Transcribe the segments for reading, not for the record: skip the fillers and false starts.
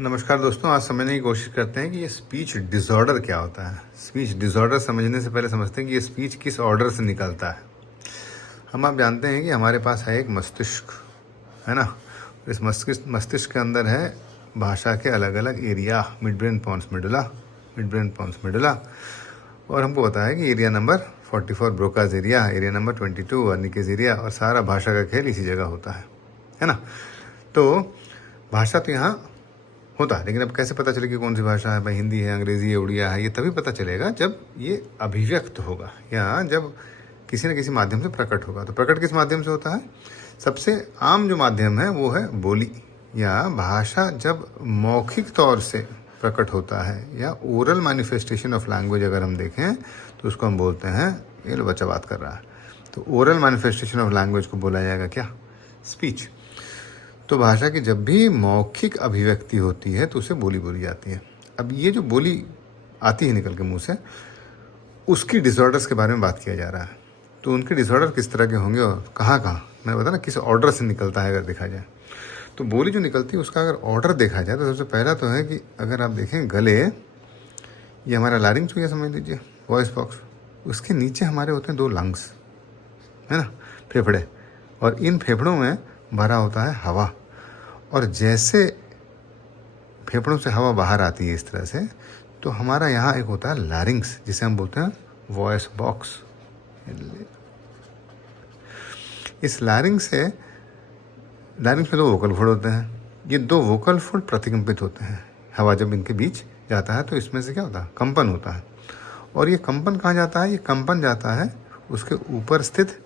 नमस्कार दोस्तों, आज समझने की कोशिश करते हैं कि ये स्पीच डिसऑर्डर क्या होता है। स्पीच डिसऑर्डर समझने से पहले समझते हैं कि ये स्पीच किस ऑर्डर से निकलता है। आप जानते हैं कि हमारे पास है एक मस्तिष्क, है ना। इस मस्तिष्क के अंदर है भाषा के अलग अलग area, midbrain pons medulla, और हमको पता है कि area number 44 Broca's area, area number 22 Wernicke's area, और सारा भाषा का खेल इसी जगह होता है ना। तो भाषा तो यहाँ होता है, लेकिन अब कैसे पता चले कि कौन सी भाषा है? भाई हिंदी है, अंग्रेजी है, उड़िया है। ये तभी पता चलेगा जब ये अभिव्यक्त होगा या जब किसी न किसी माध्यम से प्रकट होगा। तो प्रकट किस माध्यम से होता है? सबसे आम जो माध्यम है वो है बोली, या भाषा जब मौखिक तौर से प्रकट होता है, या ओरल मैनिफेस्टेशन ऑफ लैंग्वेज अगर हम देखें तो उसको हम बोलते हैं, ये लो बच्चा बात कर रहा है, तो ओरल मैनिफेस्टेशन ऑफ लैंग्वेज को बोला जाएगा क्या? स्पीच। तो भाषा की जब भी मौखिक अभिव्यक्ति होती है तो उसे बोली बोली जाती है। अब ये जो बोली आती है निकल के मुंह से, उसकी डिसऑर्डर्स के बारे में बात किया जा रहा है। तो उनके डिसऑर्डर किस तरह के होंगे और कहाँ कहाँ, मैंने बताया ना किस ऑर्डर से निकलता है। अगर देखा जाए तो बोली जो निकलती है उसका अगर ऑर्डर देखा जाए तो सबसे पहला तो है कि अगर आप देखें गले, ये हमारा लारिंग्स हो गया, समझ लीजिए वॉइस बॉक्स, उसके नीचे हमारे होते हैं 2 लंग्स, है ना, फेफड़े, और इन फेफड़ों में भरा होता है हवा। और जैसे फेफड़ों से हवा बाहर आती है इस तरह से, तो हमारा यहाँ एक होता है लैरिंग्स, जिसे हम बोलते हैं वॉइस बॉक्स। इस लैरिंग्स में 2 वोकल फोल्ड होते हैं। ये 2 वोकल फोल्ड प्रतिकंपित होते हैं। हवा जब इनके बीच जाता है तो इसमें से क्या होता है? कंपन होता है। और ये कंपन कहाँ जाता है? ये कंपन जाता है उसके ऊपर स्थित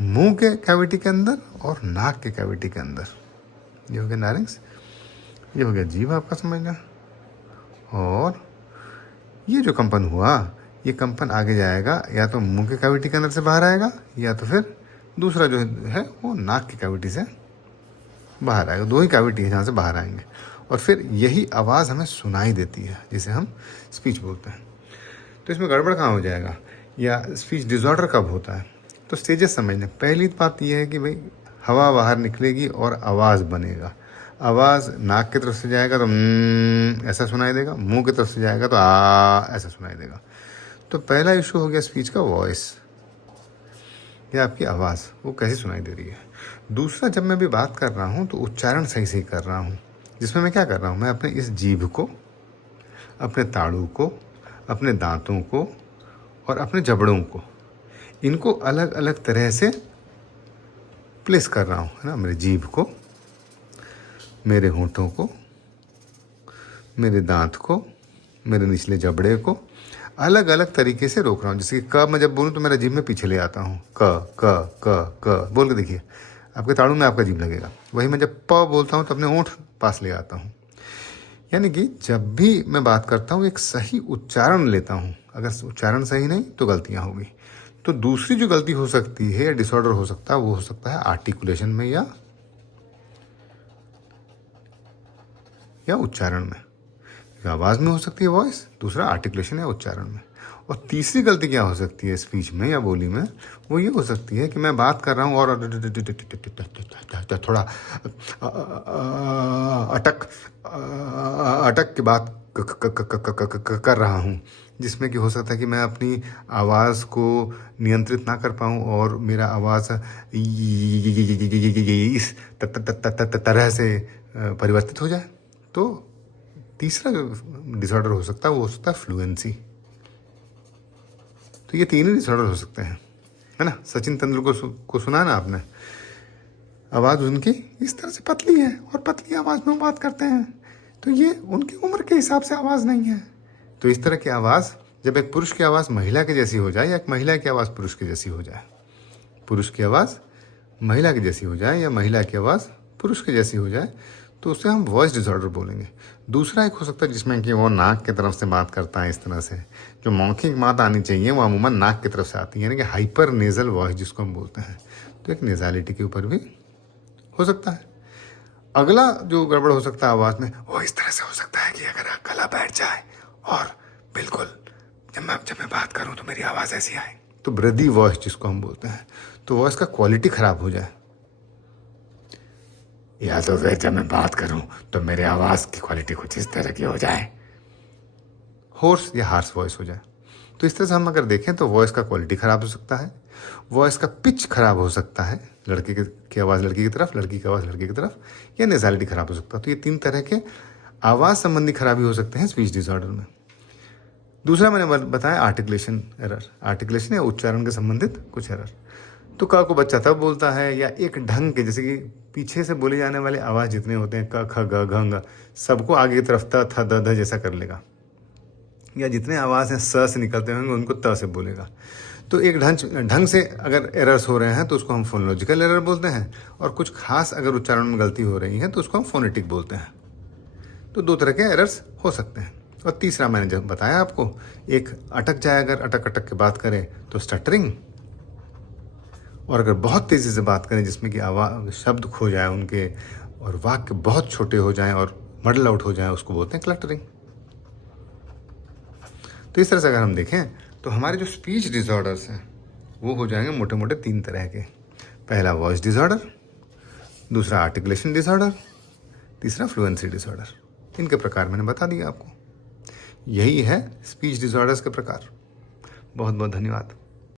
मुंह के कैविटी के अंदर और नाक के कैविटी के अंदर। ये हो गया लैरिंग्स, ये हो गया जीभ, आपका समझना। और ये जो कंपन हुआ, ये कंपन आगे जाएगा, या तो मुंह के कैविटी के अंदर से बाहर आएगा, या तो फिर दूसरा जो है वो नाक की कैविटी से बाहर आएगा। 2 ही कैविटी है जहाँ से बाहर आएंगे, और फिर यही आवाज़ हमें सुनाई देती है, जिसे हम स्पीच बोलते हैं। तो इसमें गड़बड़ कहाँ हो जाएगा, या स्पीच डिसऑर्डर कब होता है? तो स्टेजेस समझने। पहली बात यह है कि भाई हवा बाहर निकलेगी और आवाज़ बनेगा। आवाज़ नाक की तरफ से जाएगा तो ऐसा सुनाई देगा, मुंह की तरफ से जाएगा तो ऐसा सुनाई देगा। तो पहला इशू हो गया स्पीच का वॉइस, या आपकी आवाज़ वो कैसी सुनाई दे रही है। दूसरा, जब मैं भी बात कर रहा हूँ तो उच्चारण सही सही कर रहा हूँ, जिसमें मैं क्या कर रहा हूँ? मैं अपने इस जीभ को, अपने ताड़ू को, अपने दांतों को और अपने जबड़ों को, इनको अलग अलग तरह से प्लेस कर रहा हूँ, है ना। मेरे जीभ को, मेरे होंठों को, मेरे दांत को, मेरे निचले जबड़े को अलग अलग तरीके से रोक रहा हूँ। जैसे कि क मैं जब बोलूँ तो मेरा जीभ में पीछे ले आता हूँ, क क क क बोल के देखिए, आपके ताड़ू में आपका जीभ लगेगा। वही मैं जब प बोलता हूँ तो अपने होंठ पास ले आता हूँ। यानी कि जब भी मैं बात करता हूँ एक सही उच्चारण लेता हूँ। अगर उच्चारण सही नहीं तो गलतियाँ होगी। तो दूसरी जो गलती हो सकती है या डिसऑर्डर हो सकता है, वो हो सकता है आर्टिकुलेशन में या उच्चारण में। आवाज़ में हो सकती है वॉइस, दूसरा आर्टिकुलेशन या उच्चारण में। और तीसरी गलती क्या हो सकती है स्पीच में या बोली में? वो ये हो सकती है कि मैं बात कर रहा हूँ और थोड़ा अटक के बात कर रहा हूँ, जिसमें कि हो सकता है कि मैं अपनी आवाज़ को नियंत्रित ना कर पाऊँ और मेरा आवाज़ इस तरह से परिवर्तित हो जाए। तो तीसरा जो डिसऑर्डर हो सकता है वो हो सकता है फ्लुएंसी। तो ये 3 ही डिसऑर्डर हो सकते हैं, है ना। सचिन तेंदुलकर को सुना ना आपने, आवाज़ उनकी इस तरह से पतली है और पतली आवाज़ में बात करते हैं, तो ये उनकी उम्र के हिसाब से आवाज़ नहीं है। तो इस तरह की आवाज़, जब एक पुरुष की आवाज़ महिला की जैसी हो जाए, या एक महिला की आवाज़ पुरुष की जैसी हो जाए, पुरुष की आवाज़ महिला की जैसी हो जाए, या महिला की आवाज़ पुरुष की जैसी हो जाए, तो उसे हम वॉइस डिसऑर्डर बोलेंगे। दूसरा एक हो सकता है जिसमें कि वो नाक की तरफ से बात करता है इस तरह से, जो मौखिक बात आनी चाहिए वो अमूमन नाक की तरफ से आती है, यानी कि हाइपर नेजल वॉइस जिसको हम बोलते हैं। तो एक नेजालिटी के ऊपर भी हो सकता है। अगला जो गड़बड़ हो सकता है आवाज़ में, वो इस तरह से हो सकता है कि अगर गला बैठ जाए और बिल्कुल जब मैं बात करूँ तो मेरी आवाज़ ऐसी आए, तो ब्रदी वॉइस जिसको हम बोलते हैं, तो वॉइस का क्वालिटी ख़राब हो जाए। या तो फिर जब मैं बात करूं तो मेरे आवाज़ की क्वालिटी कुछ इस तरह की हो जाए, होर्स या हार्स वॉइस हो जाए। तो इस तरह से हम अगर देखें तो वॉइस का क्वालिटी ख़राब हो सकता है, वॉइस का पिच खराब हो सकता है, लड़के की आवाज़ लड़की की तरफ, लड़की की आवाज़ लड़के की तरफ, या नेज़ैलिटी खराब हो सकता है। तो ये 3 तरह के आवाज़ संबंधी खराबी हो सकते हैं स्पीच डिसऑर्डर में। दूसरा मैंने बताया आर्टिकुलेशन एरर, आर्टिकुलेशन या उच्चारण के संबंधित कुछ एरर। तो क को बच्चा तब बोलता है या एक ढंग के, जैसे कि पीछे से बोले जाने वाले आवाज़ जितने होते हैं क ख ग घ ङ, सबको आगे की तरफ त थ द ध जैसा कर लेगा, या जितने आवाज़ हैं स से निकलते होंगे उनको त से बोलेगा। तो एक ढंग से अगर एरर्स हो रहे हैं तो उसको हम फोनोलॉजिकल एरर बोलते हैं, और कुछ खास अगर उच्चारण में गलती हो रही है तो उसको हम फोनेटिक बोलते हैं। तो 2 तरह के एरर्स हो सकते हैं। और तीसरा मैंने जब बताया आपको, एक अटक जाए, अगर अटक अटक के बात करें तो स्टटरिंग, और अगर बहुत तेज़ी से बात करें जिसमें कि आवाज़ शब्द खो जाए उनके और वाक्य बहुत छोटे हो जाएं और मडल आउट हो जाएं, उसको बोलते हैं क्लटरिंग। तो इस तरह से अगर हम देखें तो हमारे जो स्पीच डिसऑर्डर्स हैं वो हो जाएंगे मोटे मोटे 3 तरह के। पहला वॉइस डिसऑर्डर, दूसरा आर्टिकुलेशन डिसऑर्डर, तीसरा फ्लुएंसी डिसऑर्डर। इनके प्रकार मैंने बता दिया आपको। यही है स्पीच डिसऑर्डर्स के प्रकार। बहुत बहुत धन्यवाद।